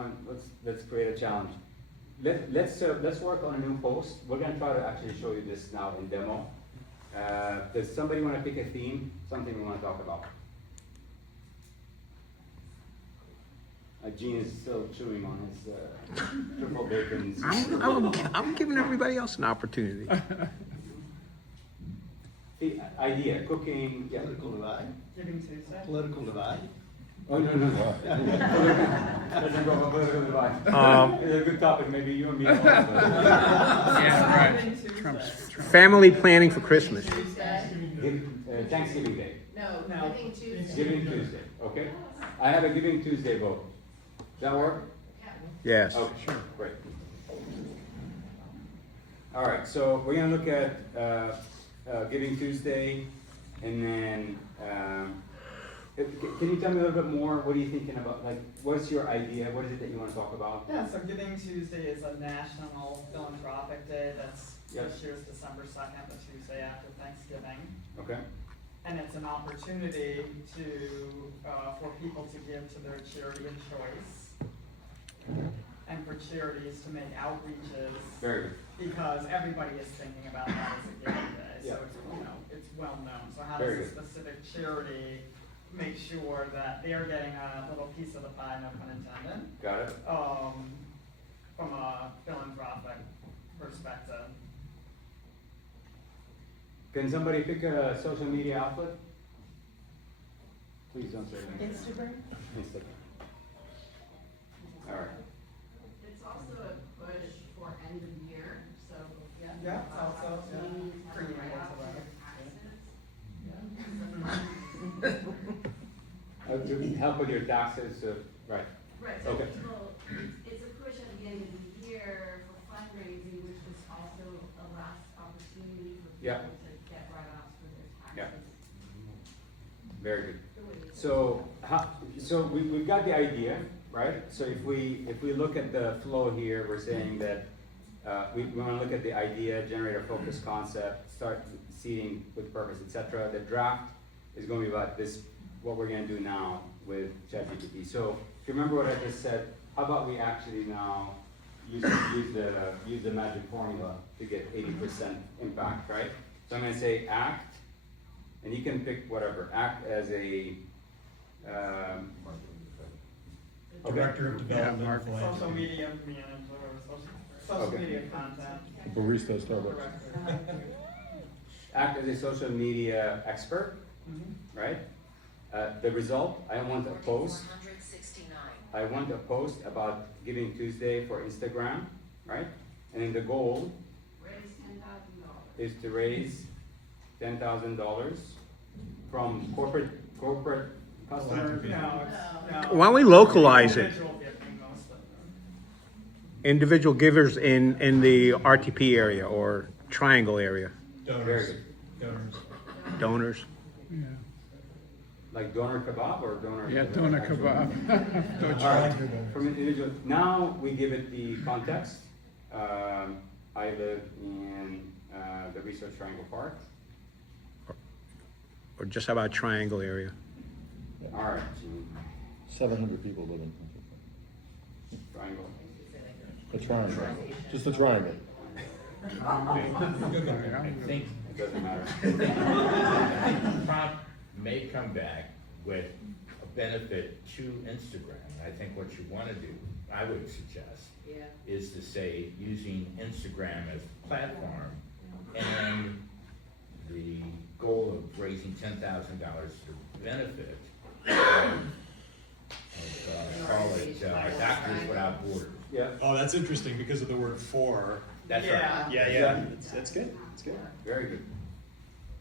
someone, let's create a challenge. Let's work on a new post. We're gonna try to actually show you this now in demo. Does somebody wanna pick a theme, something we wanna talk about? Gene is still chewing on his triple bacon. I'm giving everybody else an opportunity. The idea, cooking, yeah. Political divide? Giving Tuesday? Political divide? Oh, no. Doesn't go for political divide. It's a good topic, maybe you and me also. Yeah, Giving right. Tuesday. Trump's family planning for Christmas. Thanksgiving Day. No. Giving Tuesday. Giving Tuesday, okay? I have a Giving Tuesday vote. Does that work? Yes. Okay, sure, great. All right, so we're gonna look at Giving Tuesday, and then, can you tell me a little bit more? What are you thinking about? Like, what's your idea? What is it that you wanna talk about? Yeah, so Giving Tuesday is a national philanthropic day that's Yep. this year's December 2nd, the Tuesday after Thanksgiving. Okay, And it's an opportunity to, for people to give to their charity of choice. And for charities to make outreaches, very good. because everybody is thinking about that as a giving day. So Yeah. it's, it's well known. So how Very does a specific charity make sure that they're getting a little piece of the pie, no pun intended, Got it? from a philanthropic perspective? Can somebody pick a social media outlet? Please don't say anything. Instagram? Instagram. All right. It's also a push for end of year, so, yeah. Yeah, it's also, yeah, We need to pretty write much off about your it. taxes. To help with your taxes, right. Right, so Okay. people, it's a push at the end of the year for fundraising, which is also a last opportunity for Yeah. people to get write-offs for their Yeah. taxes. Very good. The way it is. So we've got the idea, right? So if we look at the flow here, we're saying that we want to look at the idea, generate a focused concept, start seeding with purpose, etc. The draft is going to be about this, what we're going to do now with ChatGPT. So if you remember what I just said, how about we actually now use the magic formula to get 80% impact, right? So I'm going to say act, and you can pick whatever. Act as a Director of Development. Mark. Social media manager, or social Okay. media content. Barista Starbucks. Director. act as a social media expert, Mhm. right? The result, I want a post. 469. I want a post about Giving Tuesday for Instagram, right? And then the goal Raise $10,000. is to raise $10,000 from corporate customers. No, it's, no. Why don't we localize it? Individual giving most of them. Individual givers in the RTP area or Triangle area, Very Donors. good. Donors. donors. Like donor kebab or donor? Yeah, doner kebab. Don't All right, from individual, now we give it the context. I live in the Research Triangle Park. Or just how about Triangle area? All right, Gene, 700 people live in Triangle. a triangle. Just a triangle. I think It doesn't matter. Trump may come back with a benefit to Instagram. I think what you want to do, I would suggest, Yeah. is to say using Instagram as a platform and the goal of raising $10,000 to benefit call it Doctors Without Borders. Yeah, Oh, that's interesting because of the word for. That's Yeah. right. Yeah. That's good. That's good. very good.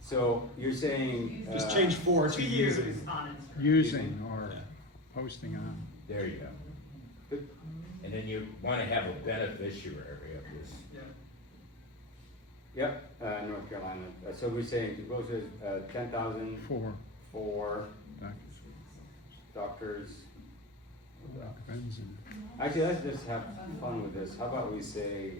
So you're saying. Just change for to To use use it. on Instagram. Using or Yeah. posting on. There you go. Good. And then you want to have a beneficiary of this. Yeah. Yep, North Carolina. So we're saying the goal is 10,000 For for doctors. depends on. Actually, let's just have fun with this. How about we say,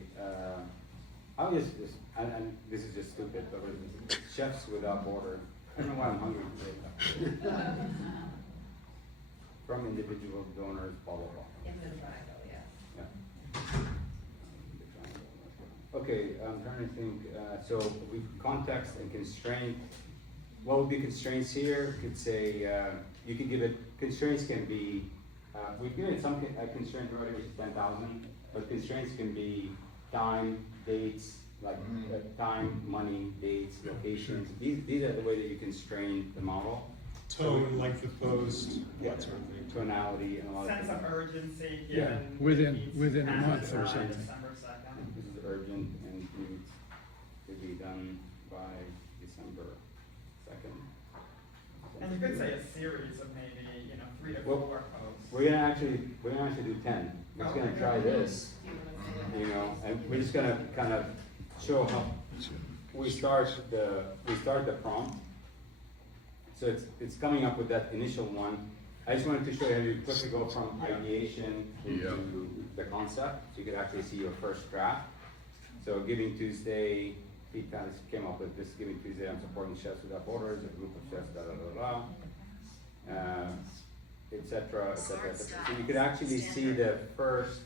I'll just and this is just stupid, but it's Chefs Without Border. I don't know why I'm hungry today. From individual donors, blah, blah, blah. In the triangle. okay, I'm trying to think, so we, context and constraint, what would be constraints here? Could say, you could give it, constraints can be, we've given some constraint already, which is 10,000, but constraints can be time, dates, like time, money, dates, locations. These are the way that you constrain the model. Tone, length of post, that sort of thing. Tonality and a lot of Sense things. of urgency, Yeah. given. Within- it needs within to a happen month or by something. December 2nd. This is urgent and needs to be done by December 2nd. And you could say a series of maybe, 3 to Well, 4 posts. We're gonna actually do 10. We're just gonna try this, and we're just gonna kind of show how we start the prompt. So it's coming up with that initial one. I just wanted to show you how you quickly go from ideation into the concept, so you could actually see your first draft. So Giving Tuesday, Pete kind of came up with this Giving Tuesday, I'm supporting chefs without borders, a group of chefs, da da da da. Et cetera, et cetera, et cetera. So you could actually see the first,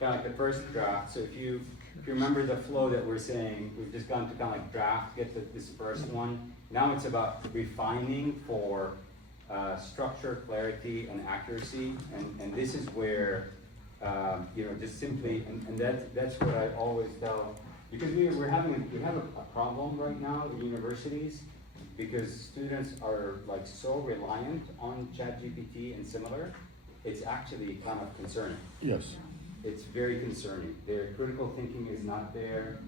kind of like the first draft. So if you remember the flow that we're saying, we've just gone to kind of like draft, get to this first one. Now it's about refining for structure, clarity, and accuracy. And this is where, just simply, and that's what I always tell, because we have a problem right now in universities, because students are like so reliant on ChatGPT and similar, it's actually kind of concerning. Yes. It's very concerning. Their critical thinking is not there.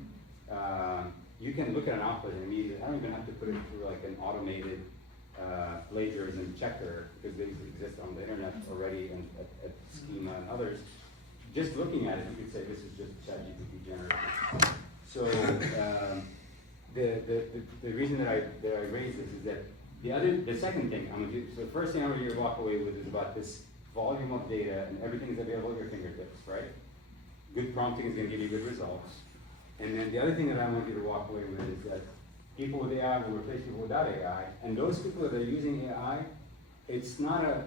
You can look at an output and immediately, I don't even have to put it through like an automated plagiarism checker, because they exist on the internet already and at Schema and others. Just looking at it, you could say this is just ChatGPT generated. So the reason that I raise this is that the second thing I'm gonna do, so the first thing I want you to walk away with is about this volume of data and everything is available at your fingertips, right? Good prompting is gonna give you good results. And then the other thing that I want you to walk away with is that people with AI will replace people without AI, and those people that are using AI, it's not a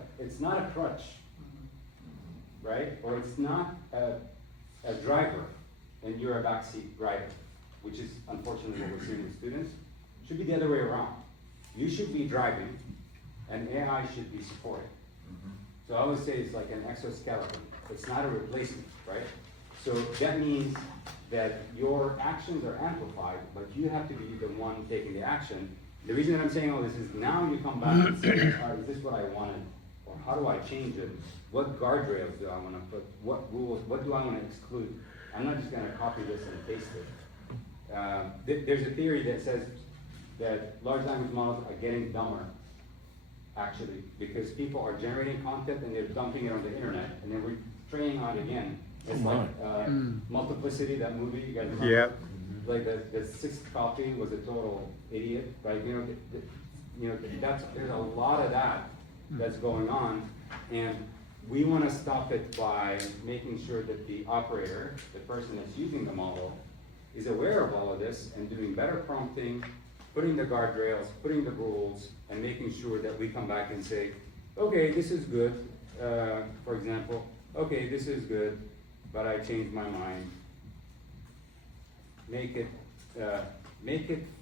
crutch, right? Or it's not a driver and you're a backseat rider, which is unfortunately what we're seeing with students. It should be the other way around. You should be driving and AI should be supporting. So I always say it's like an exoskeleton. It's not a replacement, right? So that means that your actions are amplified, but you have to be the one taking the action. The reason that I'm saying all this is now you come back and say, all right, is this what I wanted? Or how do I change it? What guardrails do I want to put? What rules, what do I want to exclude? I'm not just gonna copy this and paste it. There's a theory that says that large language models are getting dumber, actually, because people are generating content and they're dumping it on the internet, and then we're training on it again. It's like Multiplicity, that movie, you guys remember? Yep. Like the sixth copy was a total idiot, right? There's a lot of that that's going on, and we want to stop it by making sure that the operator, the person that's using the model, is aware of all of this and doing better prompting, putting the guardrails, putting the rules, and making sure that we come back and say, okay, this is good, for example, okay, this is good, but I changed my mind. Make it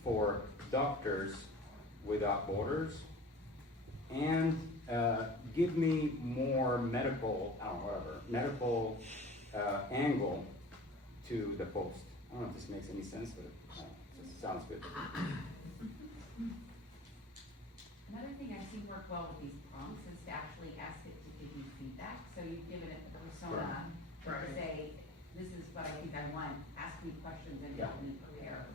for doctors without borders, and give me more medical, medical angle to the post. I don't know if this makes any sense, but it sounds good. Another thing I've seen work well with these prompts is to actually ask it to give you feedback. So you've given it the persona Right. to say, this is what I think I want, ask me questions and help me prepare.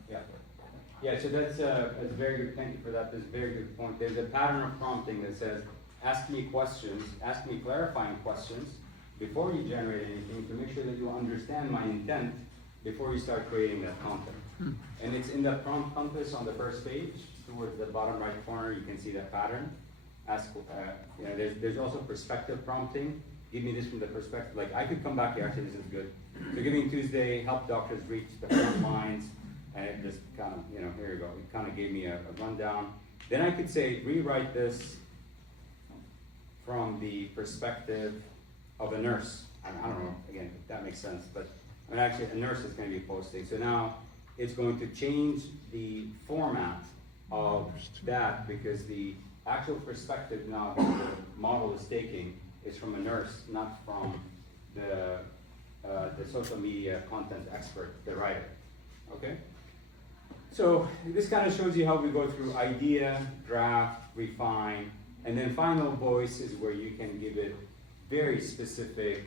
Yeah, so that's a very good, thank you for that, that's a very good point. There's a pattern of prompting that says, ask me questions, ask me clarifying questions before you generate anything to make sure that you understand my intent before you start creating that content. And it's in the prompt compass on the first page, towards the bottom right corner, you can see that pattern. Ask, there's also perspective prompting. Give me this from the perspective, like I could come back here, actually this is good. So Giving Tuesday, help doctors reach the front lines, and it just kind of, here you go, it kind of gave me a rundown. Then I could say, rewrite this from the perspective of a nurse. I don't know, again, if that makes sense, but and actually a nurse is gonna be posting. So now it's going to change the format of that because the actual perspective now that the model is taking is from a nurse, not from the social media content expert, the writer, okay? So this kind of shows you how we go through idea, draft, refine, and then final voice is where you can give it very specific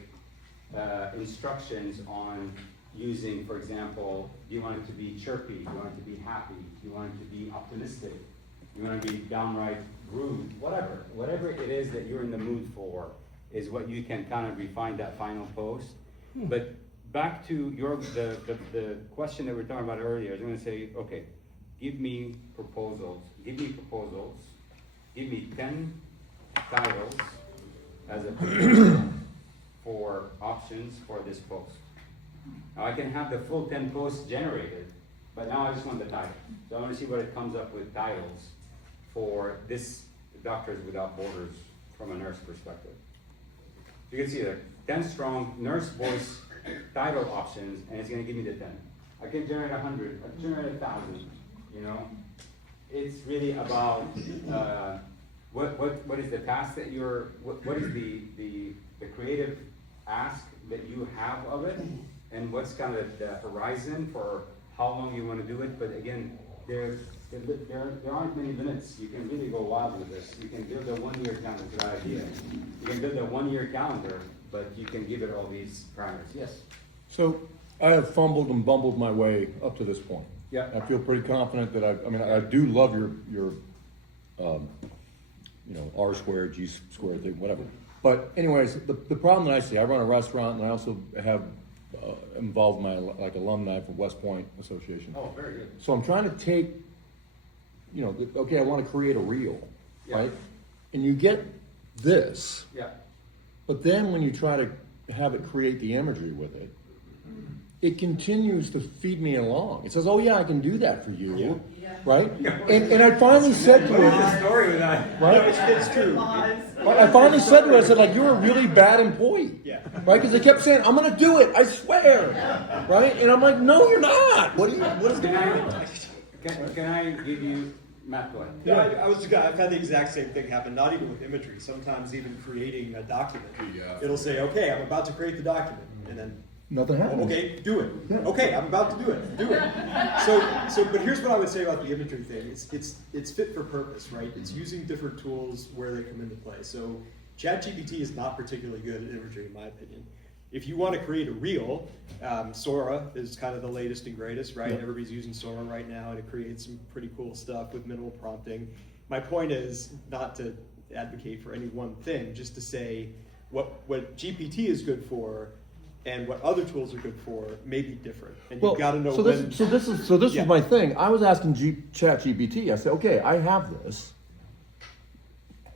instructions on using, for example, do you want it to be chirpy, do you want it to be happy, do you want it to be optimistic, do you want it to be downright rude, whatever it is that you're in the mood for is what you can kind of refine that final post. But back to the question that we were talking about earlier, I'm gonna say, okay, give me proposals, give me 10 titles as a proposal for options for this post. Now I can have the full 10 posts generated, but now I just want the title. So I wanna see what it comes up with titles for this Doctors Without Borders from a nurse perspective. You can see there, 10 strong nurse voice title options, and it's gonna give me the 10. I can generate 100, I can generate 1,000, you know? It's really about what is the task that you're, what is the creative ask that you have of it, and what's kind of the horizon for how long you wanna do it, but again, there aren't many limits. You can really go wild with this. You can build a 1-year calendar, it's a good idea. You can build a 1-year calendar, but you can give it all these parameters. Yes? So I have fumbled and bumbled my way up to this point. Yeah. I feel pretty confident that I do love your R squared, G squared thing, whatever. But anyways, the problem that I see, I run a restaurant and I also have involved my alumni from West Point Association. Oh, very good. So I'm trying to take, okay, I want to create a reel, Yeah. right? And you get this, Yeah. but then when you try to have it create the imagery with it, it continues to feed me along. It says, oh yeah, I can do that for you, right? And I finally said to What is her, the story with that? right? It's true. I finally said to her, I said, like, you're a really bad employee. Yeah. Right? Because they kept saying, I'm going to do it, I swear. Right? And I'm like, no, you're not. What is going on? Can I give you, Matt, go ahead. Yeah, I've had the exact same thing happen, not even with imagery, sometimes even creating a document. It'll say, okay, I'm about to create the document, and then, Nothing happens. okay, do it. Okay, I'm about to do it, do it. But here's what I would say about the imagery thing, it's fit for purpose, right? It's using different tools where they come into play. So ChatGPT is not particularly good at imagery, in my opinion. If you want to create a reel, Sora is kind of the latest and greatest, right? Yep. Everybody's using Sora right now, and it creates some pretty cool stuff with minimal prompting. My point is not to advocate for any one thing, just to say what GPT is good for and what other tools are good for may be different. And you've got to know when. So this Yeah. is my thing. I was asking ChatGPT. I said, okay, I have this.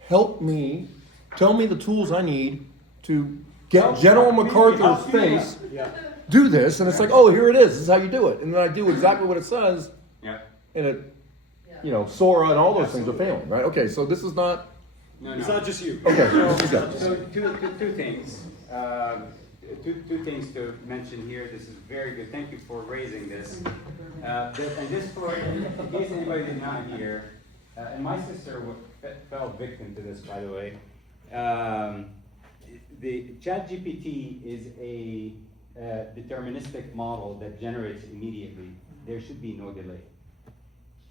Help me. Tell me the tools I need to get General MacArthur's face. Yeah. Do this, and it's like, oh, here it is. This is how you do it. And then I do exactly what it says, Yeah. and it, Sora and all those things are failing, right? Okay, so this is not. No. It's not just you. Okay. So two things. Two things to mention here. This is very good. Thank you for raising this. And just for, in case anybody did not hear, and my sister fell victim to this, by the way. The ChatGPT is a deterministic model that generates immediately. There should be no delay.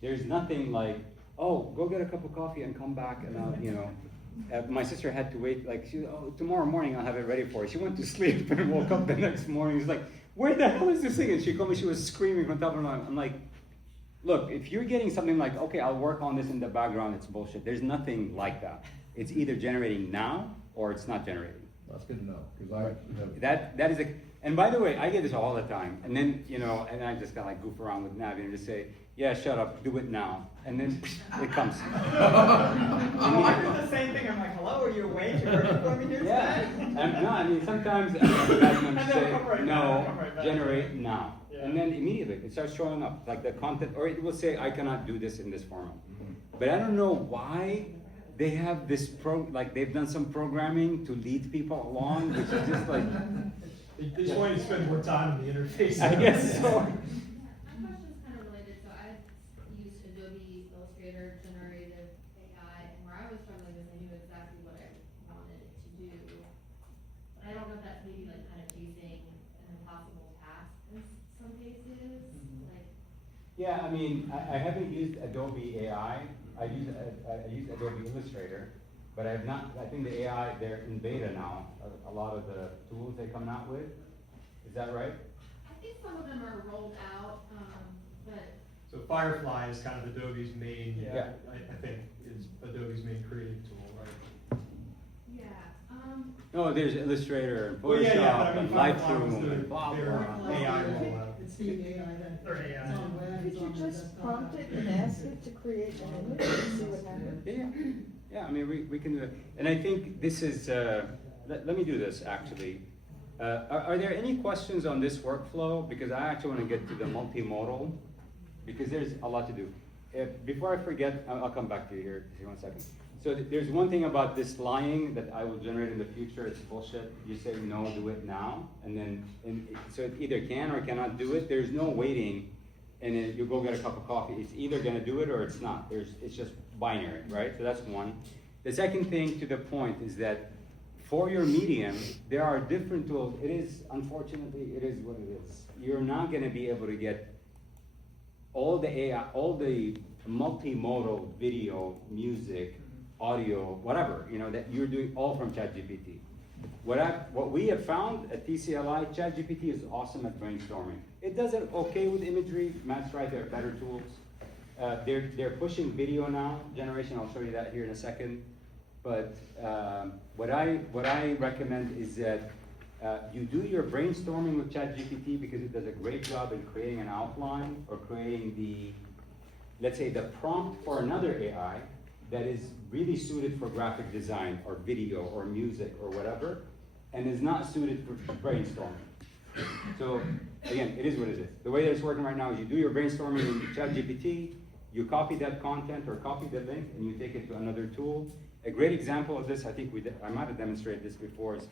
There's nothing like, oh, go get a cup of coffee and come back, and my sister had to wait, like, tomorrow morning I'll have it ready for her. She went to sleep and woke up the next morning. She's like, where the hell is this thing? And she told me she was screaming from top of her lungs. I'm like, look, if you're getting something like, okay, I'll work on this in the background, it's bullshit. There's nothing like that. It's either generating now or it's not generating. That's good to know, because That is and by the way, I get this all the time. And then, and I just kind of like goof around with Navi and just say, yeah, shut up, do it now. And then it comes. I do the same thing. I'm like, hello, are you awake? You're ready for me here today? Sometimes I say, no, generate now. Yeah. And then immediately it starts showing up, like the content, or it will say, I cannot do this in this format. But I don't know why they have this they've done some programming to lead people along, which is just like, They just want you to spend more time on the interface. I guess so. My question's kind of related, so I used Adobe Illustrator generative AI, and where I was struggling is I knew exactly what I wanted it to do. But I don't know if that's maybe like kind of chasing an impossible task in some cases, like. Yeah, I mean, I haven't used Adobe AI. I use Adobe Illustrator, but I have not. I think the AI, they're in beta now. A lot of the tools they come out with. Is that right? I think some of them are rolled out, but So Firefly is kind of Adobe's main, Yeah. I think, is Adobe's main creative tool, right? yeah, No, there's Illustrator and Well, yeah, yeah, Photoshop but I mean, and Firefly was Lightroom and blah, their blah. AI rollout. It's the AI that. Or AI. it's on web, Could it's you on the just desktop. prompt it and ask it to create an image and see what happens? Yeah, I mean, we can do that. And I think this is, let me do this actually. Are there any questions on this workflow? Because I actually want to get to the multimodal, because there's a lot to do. Before I forget, I'll come back to you here, just 1 second. So there's one thing about this lying that I will generate in the future, it's bullshit. You say no, do it now, and then, so it either can or cannot do it. There's no waiting, and then you go get a cup of coffee. It's either gonna do it or it's not. It's just binary, right? So that's one. The second thing to the point is that for your medium, there are different tools. It is, unfortunately, it is what it is. You're not gonna be able to get all the AI, all the multimodal video, music, audio, whatever, that you're doing all from ChatGPT. What we have found at TCLI, ChatGPT is awesome at brainstorming. It does it okay with imagery. Matt's right, there are better tools. They're pushing video now generation. I'll show you that here in a second. But what I recommend is that you do your brainstorming with ChatGPT because it does a great job in creating an outline or creating let's say the prompt for another AI that is really suited for graphic design or video or music or whatever, and is not suited for brainstorming. So again, it is what it is. The way that it's working right now is you do your brainstorming in ChatGPT, you copy that content or copy the link, and you take it to another tool. A great example of this, I think I might have demonstrated this before, is